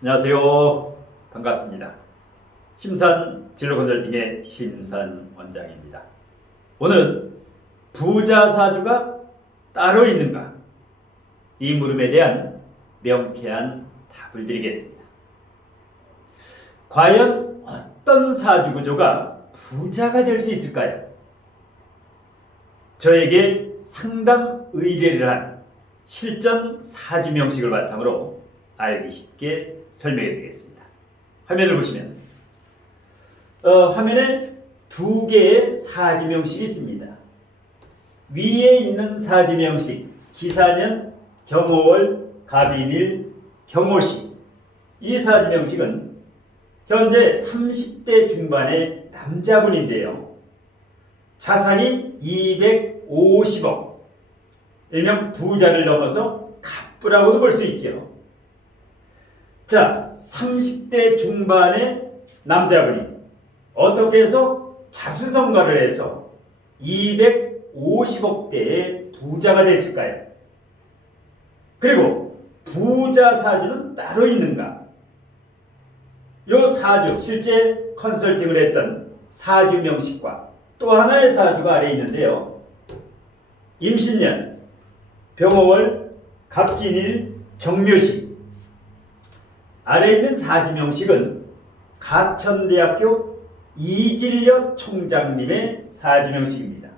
안녕하세요. 반갑습니다. 심산 진로 컨설팅의 심산 원장입니다. 오늘은 부자 사주가 따로 있는가? 이 물음에 대한 명쾌한 답을 드리겠습니다. 과연 어떤 사주 구조가 부자가 될 수 있을까요? 저에게 상담 의뢰를 한 실전 사주 명식을 바탕으로 알기 쉽게 설명해 드리겠습니다. 화면을 보시면 어, 화면에 두 개의 사주 명식이 있습니다. 위에 있는 사주 명식 기사년, 경호월, 갑인일, 경호시 이 사주 명식은 현재 30대 중반의 남자분인데요. 자산이 250억 일명 부자를 넘어서 갑부라고도 볼 수 있죠. 자, 30대 중반의 남자분이 어떻게 해서 자수성가를 해서 250억대의 부자가 됐을까요? 그리고 부자 사주는 따로 있는가? 요 사주, 실제 컨설팅을 했던 사주 명식과 또 하나의 사주가 아래 있는데요. 임신년, 병호월, 갑진일, 정묘시 아래 있는 사주 명식은 가천대학교 이길려 총장님의 사주 명식입니다.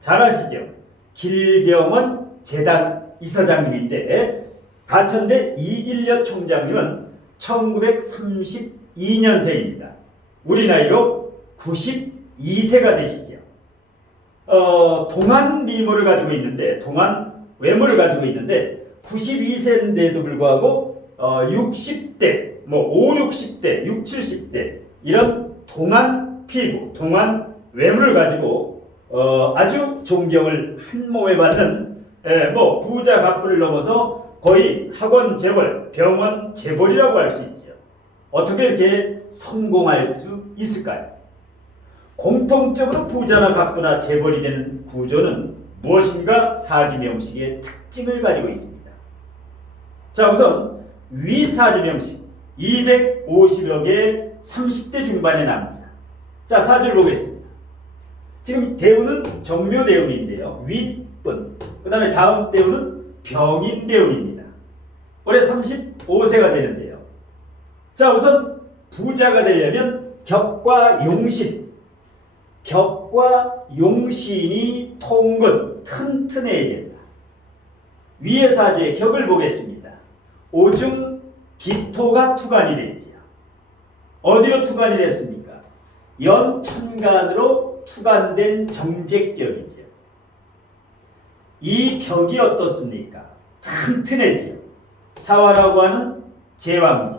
잘 아시죠? 길병원 재단 이사장님인데 가천대 이길려 총장님은 1932년생입니다. 우리 나이로 92세가 되시죠. 어, 동안 미모를 가지고 있는데 동안 외모를 가지고 있는데 92세인데도 불구하고 어, 60대, 뭐 5, 60대, 6, 70대 이런 동안 피부, 동안 외모를 가지고 어, 아주 존경을 한 몸에 받는 예, 뭐 부자 갑부를 넘어서 거의 학원 재벌, 병원 재벌이라고 할 수 있죠. 어떻게 이렇게 성공할 수 있을까요? 공통적으로 부자나 갑부나 재벌이 되는 구조는 무엇인가 사주명식의 특징을 가지고 있습니다. 자, 우선 위 사주명식 250억의 30대 중반의 남자. 자, 사주를 보겠습니다. 지금 대운은 정묘 대운인데요. 윗분. 그 다음에 다음 대운은 병인 대운입니다. 올해 35세가 되는데요. 자, 우선 부자가 되려면 격과 용신, 격과 용신이 통근, 튼튼해야 된다. 위의 사주의 격을 보겠습니다. 오중 기토가 투간이 됐지요. 어디로 투간이 됐습니까? 연천간으로 투간된 정제격이죠. 이 격이 어떻습니까? 튼튼해지요. 사화라고 하는 제왕지,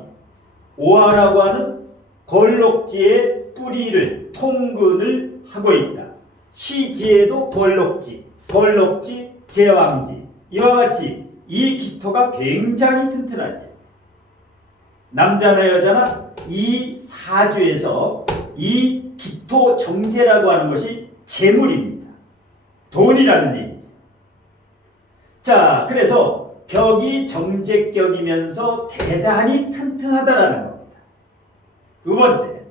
오화라고 하는 걸록지의 뿌리를 통근을 하고 있다. 시지에도 걸록지, 걸록지, 제왕지 이와 같이 이 기토가 굉장히 튼튼하지. 남자나 여자나 이 사주에서 이 기토 정제라고 하는 것이 재물입니다. 돈이라는 얘기죠. 자, 그래서 격이 정제격이면서 대단히 튼튼하다라는 겁니다. 두 번째,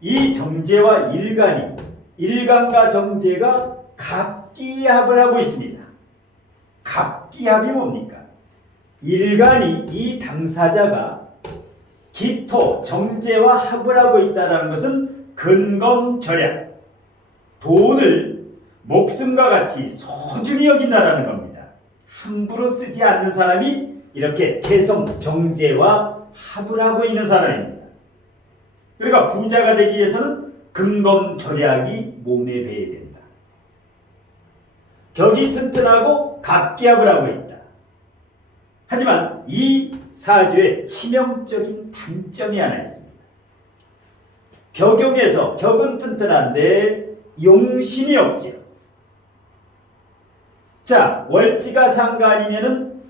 이 정제와 일간이 일간과 정제가 갑기합을 하고 있습니다. 갑기합이 뭡니까? 일간이 이 당사자가 기토 정제와 합을 하고 있다는 것은 근검절약 돈을 목숨과 같이 소중히 여긴다라는 겁니다. 함부로 쓰지 않는 사람이 이렇게 재성 정제와 합을 하고 있는 사람입니다. 그러니까 부자가 되기 위해서는 근검절약이 몸에 배야 된다. 격이 튼튼하고 각기합을 하고 있다. 하지만 이 사주에 치명적인 단점이 하나 있습니다. 격용에서 격은 튼튼한데 용신이 없지요. 자, 월지가 상관이면은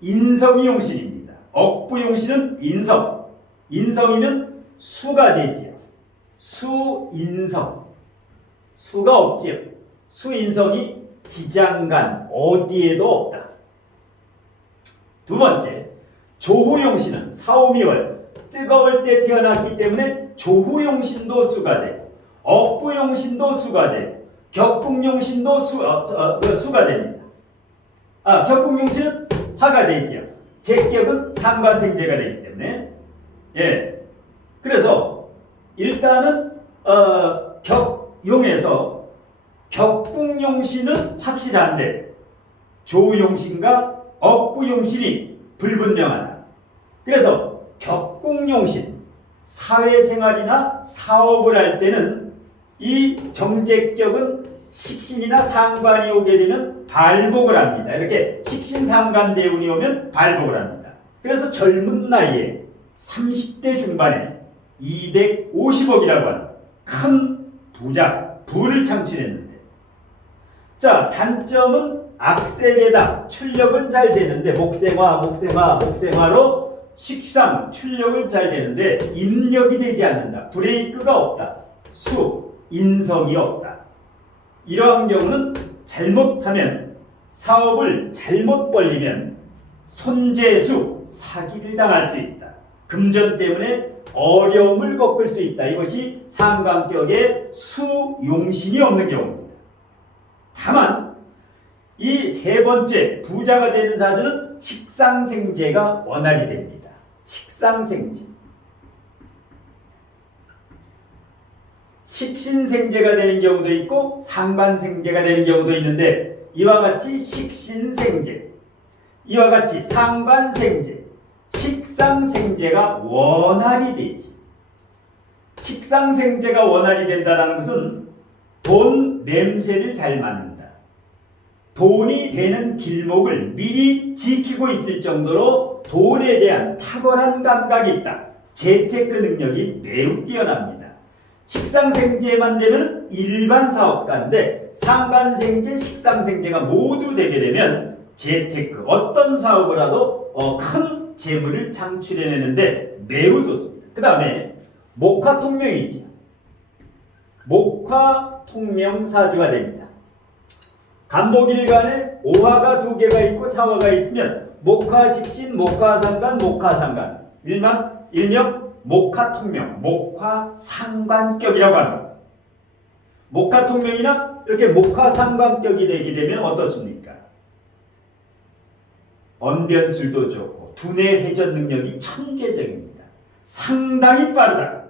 인성이 용신입니다. 억부 용신은 인성. 인성이면 수가 되지요. 수인성. 수가 없지요. 수인성이 지장간 어디에도 없다. 두 번째, 조호용신은 사오미월 뜨거울 때 태어났기 때문에 조호용 신도 수가 되고 억부용 신도 수가 되고 격국용신도 수, 어, 어, 어, 수가 됩니다. 아, 격국용신은 화가 되지요. 제격은 상관생제가 되기 때문에 예. 그래서 일단은 어, 격용에서 격국용신은 확실한데 조용 신과 억부용신이 불분명하다. 그래서 격국용신 사회생활이나 사업을 할 때는 이 정제격은 식신이나 상관이 오게 되면 발복을 합니다. 이렇게 식신상관 대운이 오면 발복을 합니다. 그래서 젊은 나이에 30대 중반에 250억이라고 하는 큰 부자, 부를 창출했는데 자 단점은 악셀에다 출력은 잘 되는데 목생화, 목생화, 목생화로 식상, 출력은 잘 되는데 입력이 되지 않는다. 브레이크가 없다. 수, 인성이 없다. 이러한 경우는 잘못하면 사업을 잘못 벌리면 손재수, 사기를 당할 수 있다. 금전 때문에 어려움을 겪을 수 있다. 이것이 상관격에 수용신이 없는 경우입니다. 다만 이 세 번째 부자가 되는 사주는 식상생재가 원활이 됩니다. 식상생재. 식신생재가 되는 경우도 있고 상관생재가 되는 경우도 있는데 이와 같이 식신생재, 이와 같이 상관생재, 식상생재가 원활이 되지. 식상생재가 원활이 된다는 것은 돈 냄새를 잘 맡는다. 돈이 되는 길목을 미리 지키고 있을 정도로 돈에 대한 탁월한 감각이 있다. 재테크 능력이 매우 뛰어납니다. 식상생재만 되면 일반 사업가인데 상관생재, 식상생재가 모두 되게 되면 재테크 어떤 사업을 하도 어, 큰 재물을 창출해내는데 매우 좋습니다. 그 다음에 목화통명이지. 목화통명사주가 됩니다. 간목일간에 오화가 두 개가 있고 사화가 있으면 목화식신, 목화상관, 목화상관 일명 일명 목화통명, 목화상관격이라고 합니다. 목화통명이나 이렇게 목화상관격이 되게 되면 어떻습니까? 언변술도 좋고 두뇌 회전 능력이 천재적입니다. 상당히 빠르다.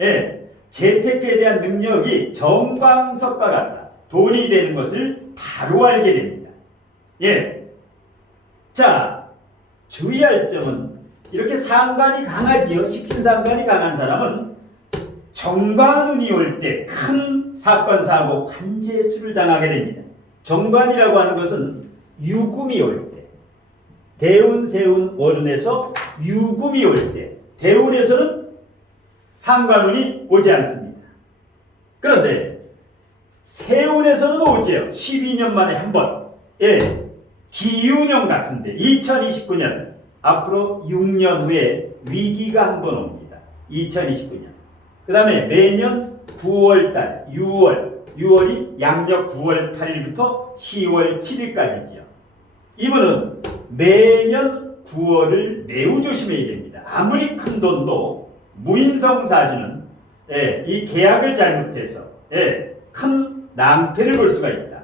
예, 재테크에 대한 능력이 정광석과 같다. 돈이 되는 것을 바로 알게 됩니다. 예. 자, 주의할 점은 이렇게 상관이 강하지요. 식신상관이 강한 사람은 정관운이 올 때 큰 사건, 사고, 관제 수를 당하게 됩니다. 정관이라고 하는 것은 유금이 올 때, 대운, 세운, 월운에서 유금이 올 때, 대운에서는 상관운이 오지 않습니다. 그런데 세운에서는 오지요. 12년 만에 한 번. 예. 기운형 같은데 2029년 앞으로 6년 후에 위기가 한 번 옵니다. 2029년. 그 다음에 매년 9월 달, 6월, 6월이 양력 9월 8일부터 10월 7일까지지요. 이분은 매년 9월을 매우 조심해야 됩니다. 아무리 큰 돈도 무인성 사주는 예, 이 계약을 잘못해서 예, 큰 낭패를 볼 수가 있다.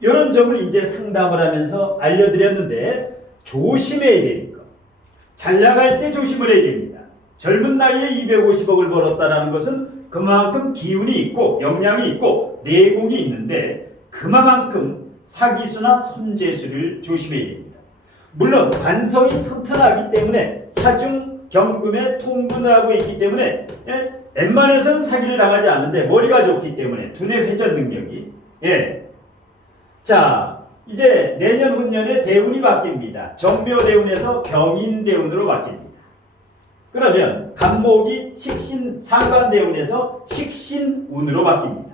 이런 점을 이제 상담을 하면서 알려드렸는데 조심해야 되는 것. 잘 나갈 때 조심을 해야 됩니다. 젊은 나이에 250억을 벌었다는 것은 그만큼 기운이 있고 역량이 있고 내공이 있는데 그만큼 사기수나 손재수를 조심해야 됩니다. 물론 관성이 튼튼하기 때문에 사중 경금에 통분을 하고 있기 때문에 예, 웬만해서는 사기를 당하지 않는데 머리가 좋기 때문에 두뇌 회전 능력이 예. 자 이제 내년 후년에 대운이 바뀝니다. 정묘대운에서 병인대운으로 바뀝니다. 그러면 간목이 식신 상관대운에서 식신운으로 바뀝니다.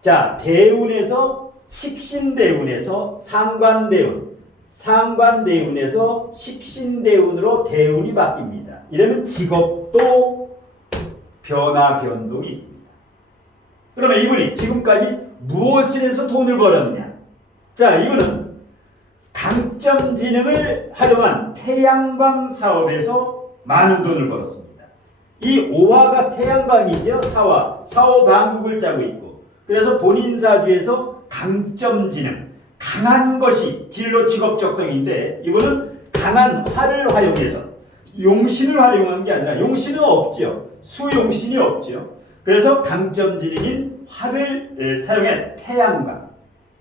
자 대운에서 식신대운에서 상관대운 상관대운에서 식신대운으로 대운이 바뀝니다. 이러면 직업도 변화 변동이 있습니다. 그러면 이분이 지금까지 무엇을 해서 돈을 벌었느냐? 자, 이분은 강점 지능을 활용한 태양광 사업에서 많은 돈을 벌었습니다. 이 오화가 태양광이죠. 사화. 사호 방국을 짜고 있고. 그래서 본인 사주에서 강점 지능. 강한 것이 진로 직업 적성인데 이거는 강한 활을 활용해서 용신을 활용한 게 아니라 용신은 없죠. 수용신이 없죠. 그래서 강점 지능인 활을 사용해 태양광.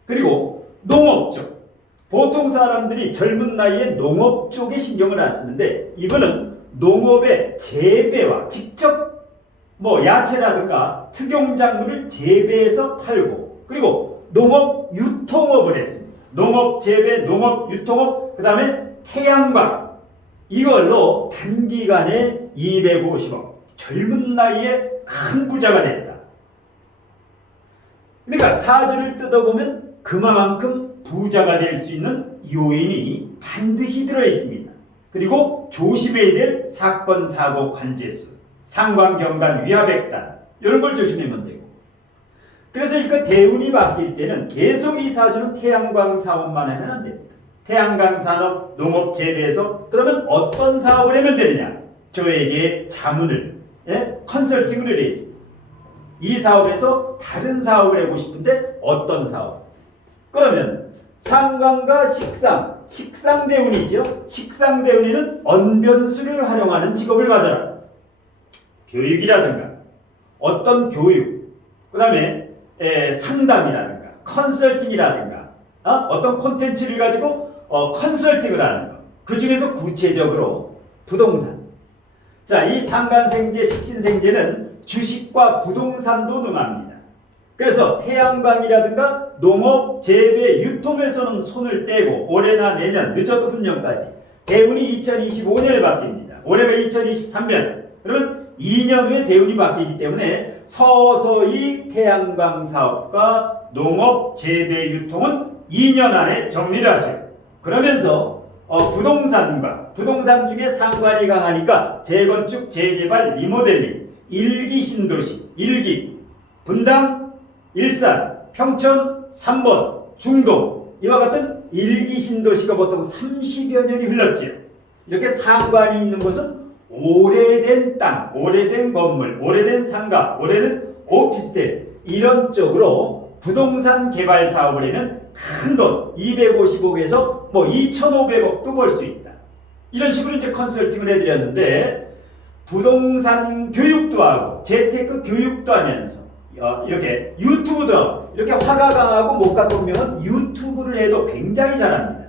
그리고 농업 쪽. 보통 사람들이 젊은 나이에 농업 쪽에 신경을 안 쓰는데 이거는 농업의 재배와 직접 뭐 야채라든가 특용작물을 재배해서 팔고 그리고 농업 유통업을 했습니다. 농업 재배, 농업 유통업, 그 다음에 태양광 이걸로 단기간에 250억 젊은 나이에 큰 부자가 됐다. 그러니까 사주를 뜯어보면 그만큼 부자가 될 수 있는 요인이 반드시 들어 있습니다. 그리고 조심해야 될 사건, 사고, 관제수, 상관 경관, 위화백단 이런 걸 조심하면 되고 그래서 이거 대운이 바뀔 때는 계속 이 사주는 태양광 사업만 하면 안 됩니다. 태양광 산업, 농업 재배에서 그러면 어떤 사업을 하면 되느냐? 저에게 자문을, 예? 컨설팅을 해 있습니다. 이 사업에서 다른 사업을 하고 싶은데 어떤 사업? 그러면 상관과 식상, 식상 대운이죠. 식상 대운이는 언변수를 활용하는 직업을 가져라. 교육이라든가 어떤 교육, 그 다음에 상담이라든가 컨설팅이라든가 어? 떤 콘텐츠를 가지고 어, 컨설팅을 하는 것. 그 중에서 구체적으로 부동산. 자, 이 상간생제, 식신생제는 주식과 부동산도 능합니다. 그래서 태양광이라든가 농업, 재배, 유통에서는 손을 떼고 올해나 내년, 늦어도 훈련까지 대운이 2025년에 바뀝니다. 올해가 2023년. 그러면 2년 후에 대운이 바뀌기 때문에 서서히 태양광 사업과 농업, 재배, 유통은 2년 안에 정리를 하세요. 그러면서 어, 부동산과 부동산 중에 상관이 강하니까 재건축, 재개발, 리모델링, 일기 신도시, 일기, 분당, 일산, 평천, 삼번, 중동 이와 같은 일기 신도시가 보통 30여 년이 흘렀지요. 이렇게 상관이 있는 곳은 오래된 땅, 오래된 건물, 오래된 상가, 오래된 오피스텔 이런 쪽으로 부동산 개발 사업을 하면 큰 돈, 250억에서 뭐 2,500억도 벌 수 있다. 이런 식으로 이제 컨설팅을 해드렸는데 부동산 교육도 하고 재테크 교육도 하면서 어, 이렇게 유튜브도 이렇게 화가 강하고 분명은 유튜브를 해도 굉장히 잘합니다.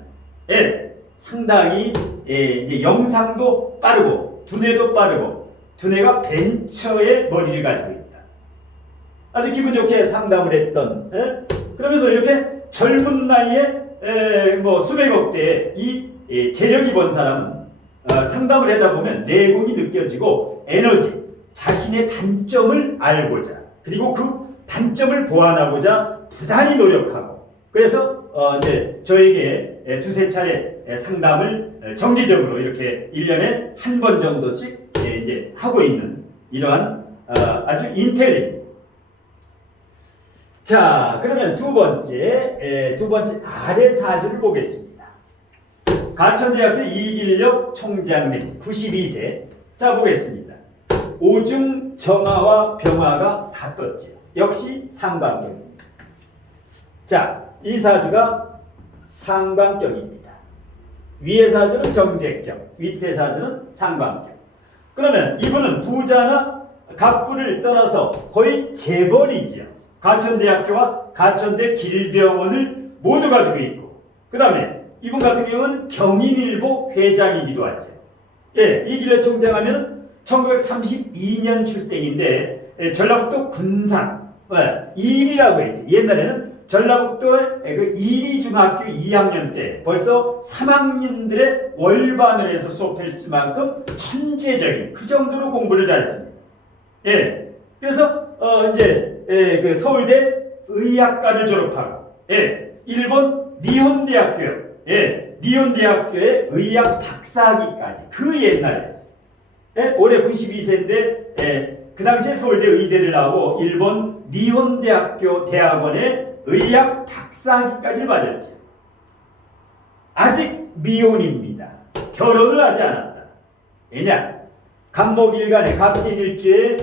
예, 상당히 예, 영상도 빠르고 두뇌도 빠르고 두뇌가 벤처의 머리를 가지고. 아주 기분 좋게 상담을 했던 예? 그러면서 이렇게 젊은 나이에 에, 뭐 수백억 대의 이 예, 재력이 본 사람은 어, 상담을 하다 보면 내공이 느껴지고 에너지, 자신의 단점을 알고자 그리고 그 단점을 보완하고자 부단히 노력하고 그래서 어, 이제 저에게 예, 두세 차례 예, 상담을 정기적으로 이렇게 1년에 한 번 정도씩 예, 이제 하고 있는 이러한 어, 아주 인텔입니다. 자, 그러면 두 번째, 에, 두 번째 아래 사주를 보겠습니다. 가천대학교 이길력 총장님 92세. 자, 보겠습니다. 오중 정화와 병화가 다 떴죠. 역시 상관격입니다. 자, 이 사주가 상관격입니다. 위의 사주는 정제격, 밑에 사주는 상관격. 그러면 이분은 부자나 갑부를 떠나서 거의 재벌이지요. 가천대학교와 가천대 길병원을 모두 가지고 있고 그 다음에 이분 같은 경우는 경인일보 회장이기도 하죠. 예, 이길래 총장하면 1932년 출생인데 예, 전라북도 군산 예, 이리라고 했지. 옛날에는 전라북도의 그 이리중학교 2학년 때 벌써 3학년들의 월반을 해서 수업할 만큼 천재적인 그 정도로 공부를 잘했습니다. 예, 그래서 어 이제 예, 그 서울대 의학과를 졸업하고 예, 일본 니혼대학교 예, 니혼대학교의 의학 박사학위까지 그 옛날에 예, 올해 92세인데 예, 그 당시에 서울대 의대를 나오고 일본 니혼대학교 대학원의 의학 박사학위까지 맞았죠. 아직 미혼입니다. 결혼을 하지 않았다. 왜냐? 간목일간의 갑진일주의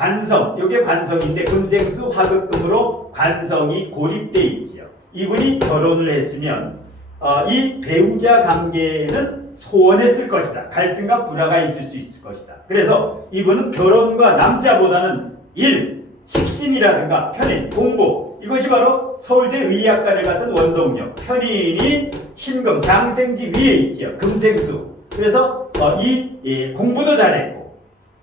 관성, 이게 관성인데 금생수 화극금으로 관성이 고립돼 있지요. 이분이 결혼을 했으면 어, 이 배우자 관계는 소원했을 것이다. 갈등과 불화가 있을 수 있을 것이다. 그래서 이분은 결혼과 남자보다는 일, 식신이라든가 편인, 공부 이것이 바로 서울대 의학과를 갔던 원동력. 편인이 신금, 장생지 위에 있지요. 금생수. 그래서 어, 이, 이 공부도 잘했고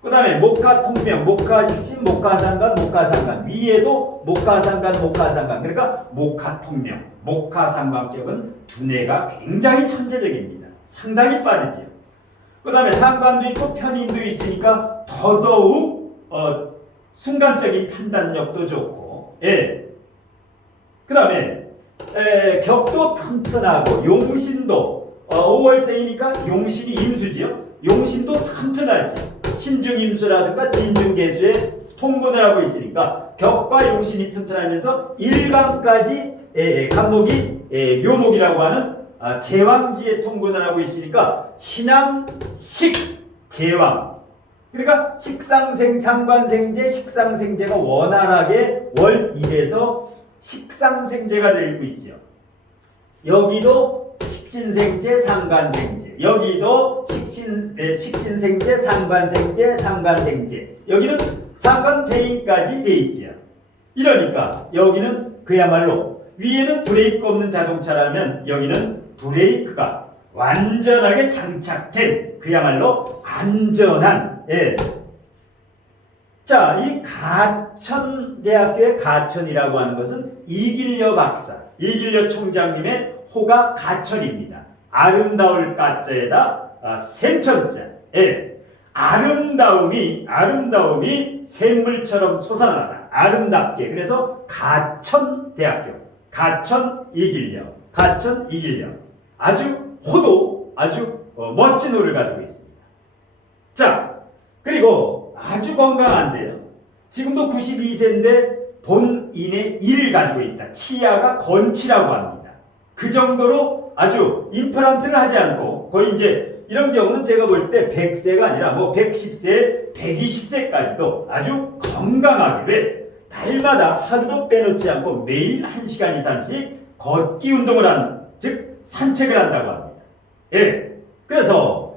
그 다음에 목화 통명, 목화 식신, 목화 상관, 목화 상관 위에도 목화 상관, 목화 상관 그러니까 목화 통명, 목화 상관격은 두뇌가 굉장히 천재적입니다. 상당히 빠르지요. 그 다음에 상관도 있고 편인도 있으니까 더더욱 어, 순간적인 판단력도 좋고 예. 그 다음에 격도 튼튼하고 용신도 어, 5월생이니까 용신이 임수지요. 용신도 튼튼하지. 신중임수라든가 진중계수에 통분을 하고 있으니까 격과 용신이 튼튼하면서 일간까지 에, 간목이 에, 묘목이라고 하는 아, 제왕지에 통분을 하고 있으니까 신암식 제왕 그러니까 식상생 상관생제 식상생제가 원활하게 월 1에서 식상생제가 되고 있죠. 여기도 식신생제, 상관생제. 여기도 식신 에, 식신생제, 상관생제, 상관생제. 여기는 상관폐인까지 돼 있지요. 이러니까 여기는 그야말로 위에는 브레이크 없는 자동차라면 여기는 브레이크가 완전하게 장착된 그야말로 안전한 예. 자, 이 가천대학교의 가천이라고 하는 것은 이길려 박사, 이길려 총장님의 호가 가천입니다. 아름다울 가자에다 아, 샘천자. 예. 아름다움이 아름다움이 샘물처럼 솟아나다. 아름답게. 그래서 가천 대학교. 가천 이길려. 가천 이길려. 아주 호도 아주 어, 멋진 호를 가지고 있습니다. 자, 그리고 아주 건강한데요. 지금도 92세인데 본인의 일을 가지고 있다. 치아가 건치라고 합니다. 그 정도로 아주 임플란트를 하지 않고 거의 이제 이런 경우는 제가 볼 때 100세가 아니라 뭐 110세, 120세까지도 아주 건강하게 왜 날마다 하루도 빼놓지 않고 매일 1시간 이상씩 걷기 운동을 하는 즉 산책을 한다고 합니다. 예. 그래서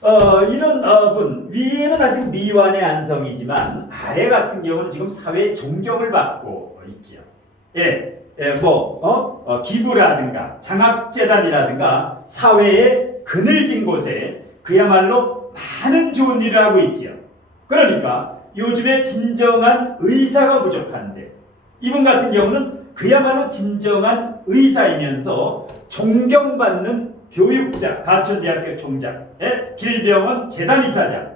어, 이런 어, 분 위에는 아직 미완의 안성이지만 아래 같은 경우는 지금 사회 존경을 받고 있지요. 예, 예, 뭐 어? 어, 기부라든가 장학재단이라든가 사회의 그늘진 곳에 그야말로 많은 좋은 일을 하고 있지요. 그러니까 요즘에 진정한 의사가 부족한데 이분 같은 경우는 그야말로 진정한 의사이면서 존경받는 교육자, 가천대학교 총장, 의 길병원 재단이사장.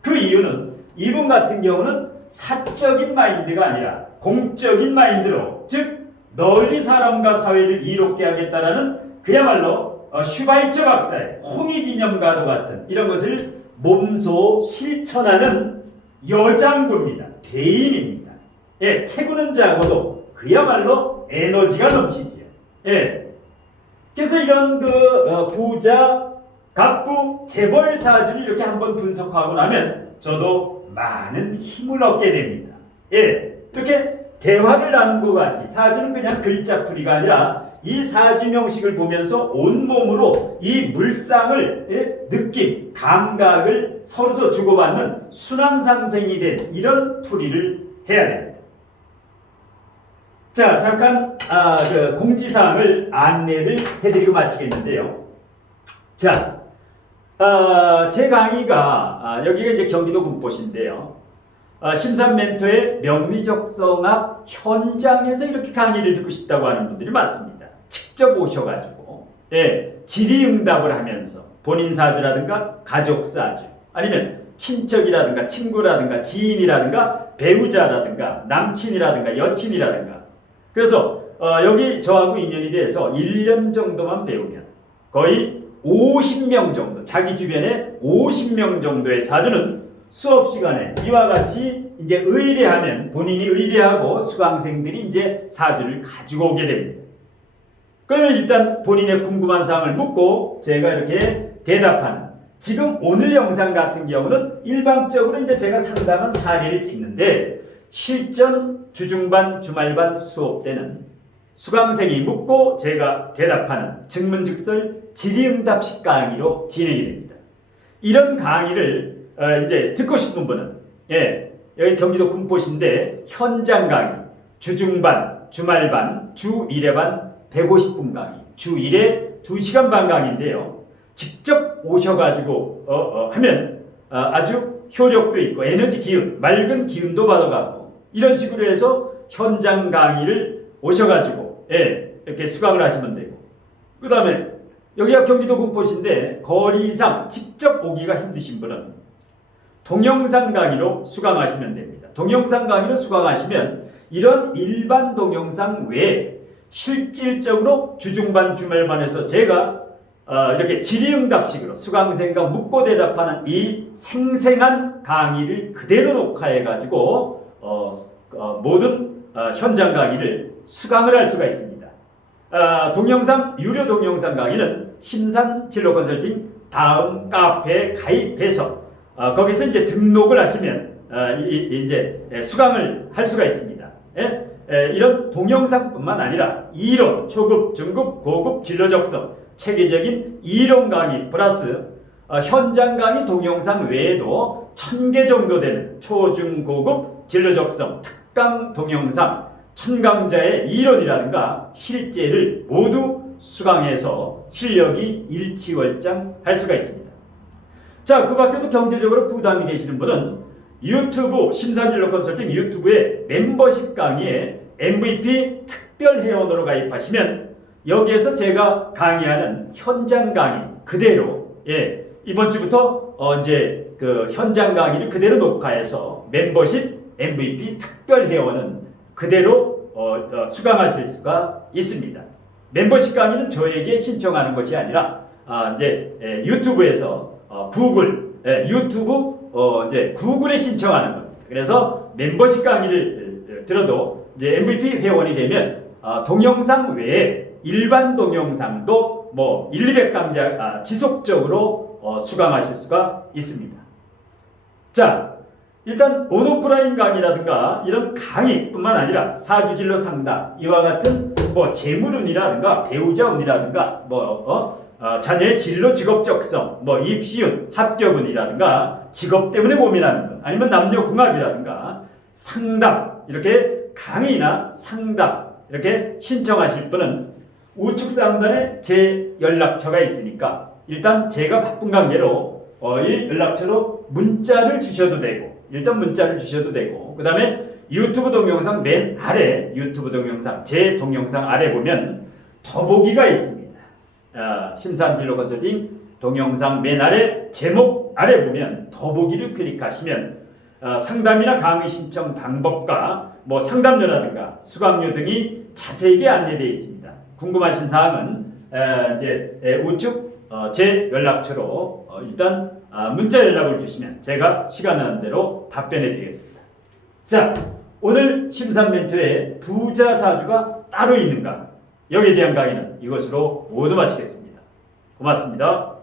그 이유는 이분 같은 경우는 사적인 마인드가 아니라 공적인 마인드로 즉 널리 사람과 사회를 이롭게 하겠다라는 그야말로 어, 슈바이처 박사의 홍익 이념과도 같은 이런 것을 몸소 실천하는 여장부입니다. 대인입니다. 예, 채구는 작아도 그야말로 에너지가 넘치지요. 예. 그래서 이런 그 어, 부자, 갑부, 재벌 사주를 이렇게 한번 분석하고 나면 저도 많은 힘을 얻게 됩니다. 예, 이렇게 대화를 나눈 것 같이 사주는 그냥 글자풀이가 아니라 이 사주 명식을 보면서 온몸으로 이 물상을 예, 느낌, 감각을 서로서 주고받는 순환상생이 된 이런 풀이를 해야 됩니다. 자, 잠깐 아, 그 공지사항을 안내를 해드리고 마치겠는데요. 자, 아, 제 강의가 아, 여기가 이제 경기도 국보신데요. 아, 심산 멘토의 명리적 성악 현장에서 이렇게 강의를 듣고 싶다고 하는 분들이 많습니다. 직접 오셔가지고 예, 질의응답을 하면서 본인 사주라든가 가족 사주 아니면 친척이라든가 친구라든가 지인이라든가 배우자라든가 남친이라든가 여친이라든가 그래서 어, 여기 저하고 인연이 돼서 1년 정도만 배우면 거의 50명 정도 자기 주변에 50명 정도의 사주는 수업 시간에 이와 같이 이제 의뢰하면 본인이 의뢰하고 수강생들이 이제 사주를 가지고 오게 됩니다. 그러면 일단 본인의 궁금한 사항을 묻고 제가 이렇게 대답하는 지금 오늘 영상 같은 경우는 일방적으로 이제 제가 상담한 사례를 찍는데 실전 주중반 주말반 수업 때는 수강생이 묻고 제가 대답하는 증문즉설 질의응답식 강의로 진행이 됩니다. 이런 강의를 어, 이제 듣고 싶은 분은 예 여기 경기도 군포시인데 현장 강의 주중반 주말반 주 1회 반 150분 강의 주 1회 2시간 반 강의인데요. 직접 오셔가지고 어, 어, 하면 어, 아주 효력도 있고 에너지 기운 맑은 기운도 받아가고 이런 식으로 해서 현장 강의를 오셔가지고 예, 이렇게 수강을 하시면 되고 그 다음에 여기가 경기도 군포시인데 거리상 직접 오기가 힘드신 분은 동영상 강의로 수강하시면 됩니다. 동영상 강의로 수강하시면 이런 일반 동영상 외에 실질적으로 주중반 주말반에서 제가 어, 이렇게 질의응답식으로 수강생과 묻고 대답하는 이 생생한 강의를 그대로 녹화해 가지고 어, 어, 모든 어, 현장 강의를 수강을 할 수가 있습니다. 아, 동영상 유료 동영상 강의는 심산 진로 컨설팅 다음 카페에 가입해서 어, 거기서 이제 등록을 하시면 어, 이, 이- 이제 예, 수강을 할 수가 있습니다. 예? 예, 이런 동영상뿐만 아니라 이론, 초급, 중급, 고급 진로 적성, 체계적인 이론 강의 플러스 어, 현장 강의 동영상 외에도 천 개 정도 되는 초중 고급 진로 적성 특강 동영상 천강자의 이론이라든가 실제를 모두 수강해서 실력이 일치월장 할 수가 있습니다. 자, 그 밖에도 경제적으로 부담이 되시는 분은 유튜브 심사진로 컨설팅 유튜브에 멤버십 강의에 MVP 특별 회원으로 가입하시면 여기에서 제가 강의하는 현장 강의 그대로 예 이번 주부터 어 이제 그 현장 강의를 그대로 녹화해서 멤버십 MVP 특별 회원은 그대로 어, 어, 수강하실 수가 있습니다. 멤버십 강의는 저에게 신청하는 것이 아니라 아, 이제 예, 유튜브에서 어, 구글 예, 유튜브 어, 이제 구글에 신청하는 겁니다. 그래서 멤버십 강의를 예, 들어도 이제 MVP 회원이 되면 아, 동영상 외에 일반 동영상도 뭐 1, 200 강좌 아, 지속적으로 어, 수강하실 수가 있습니다. 자, 일단 온오프라인 강의라든가 이런 강의뿐만 아니라 사주진로 상담 이와 같은 뭐 재물운이라든가 배우자운이라든가 뭐 어, 어, 자녀의 진로 직업 적성 뭐 입시운 합격운이라든가 직업 때문에 고민하는 분 아니면 남녀 궁합이라든가 상담 이렇게 강의나 상담 이렇게 신청하실 분은 우측 상단에 제 연락처가 있으니까 일단 제가 바쁜 관계로 어, 이 연락처로 문자를 주셔도 되고 일단 문자를 주셔도 되고 그 다음에 유튜브 동영상 맨 아래 유튜브 동영상 제 동영상 아래 보면 더보기가 있습니다. 아, 심산진로 컨설팅 동영상 맨 아래 제목 아래 보면 더보기를 클릭하시면 어, 상담이나 강의 신청 방법과 뭐 상담료라든가 수강료 등이 자세하게 안내되어 있습니다. 궁금하신 사항은 에, 이제 에, 우측 어, 제 연락처로 어, 일단 아, 문자 연락을 주시면 제가 시간 나는 대로 답변해 드리겠습니다. 자, 오늘 심산 멘토에 부자 사주가 따로 있는가? 여기에 대한 강의는 이것으로 모두 마치겠습니다. 고맙습니다.